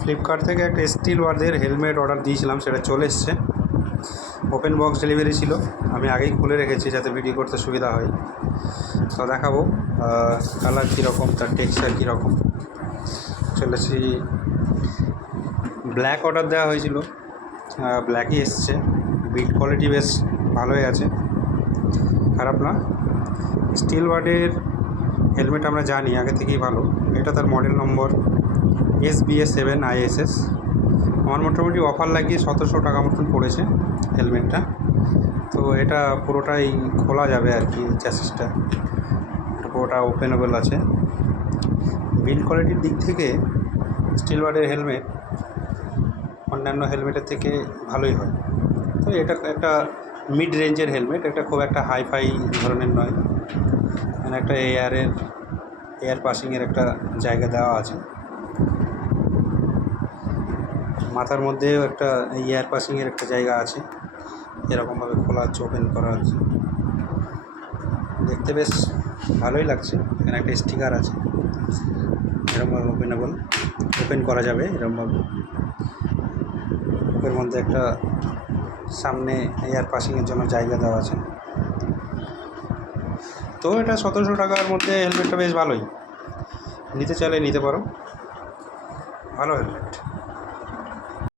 Flipkart থেকে একটা still ওয়ার্ডের হেলমেট অর্ডার দিয়েছিলাম, সেটা চলে এসছে। ওপেন বক্স ডেলিভারি ছিল, আমি আগেই খুলে রেখেছি যাতে ভিডিও করতে সুবিধা হয়। তো দেখাবো কালার কীরকম, তার টেক্সচার কীরকম। চলেছি, ব্ল্যাক অর্ডার দেওয়া হয়েছিল, ব্ল্যাকই এসছে। বিল্ড কোয়ালিটি বেশ ভালোই আছে, খারাপ না। স্টিল ওয়ার্ডের হেলমেট আমরা জানি আগে থেকেই ভালো। এটা তার মডেল নম্বর SBA7ISS। আমার মোটামুটি অফার লাগিয়ে 1700 টাকা মতন পড়েছে হেলমেটটা। তো এটা পুরোটাই খোলা যাবে আর কি, চ্যাসিসটা পুরোটা ওপেনেবল আছে। বিল্ড কোয়ালিটির দিক থেকে স্টিল ওয়ার্ডের হেলমেট অন্যান্য হেলমেটের থেকে ভালোই হয়। তো এটা একটা মিড রেঞ্জের হেলমেট, এটা খুব একটা হাইফাই ধরনের নয়। এখানে একটা এয়ার পাসিংয়ের একটা জায়গা দেওয়া আছে, মাথার মধ্যেও একটা এয়ার পাসিংয়ের একটা জায়গা আছে। এরকমভাবে খোলা আছে, ওপেন করা আছে, দেখতে বেশ ভালোই লাগছে। এখানে একটা স্টিকার আছে, এরকমভাবে ওপেন করা যাবে এরকমভাবে। বুকের মধ্যে একটা সামনে এয়ার পাসিংয়ের জন্য জায়গা দেওয়া আছে। তো এটা 1700 টাকার মধ্যে হেলমেটটা বেশ ভালোই, নিতে চাইলে নিতে পারো, ভালো হেলমেট।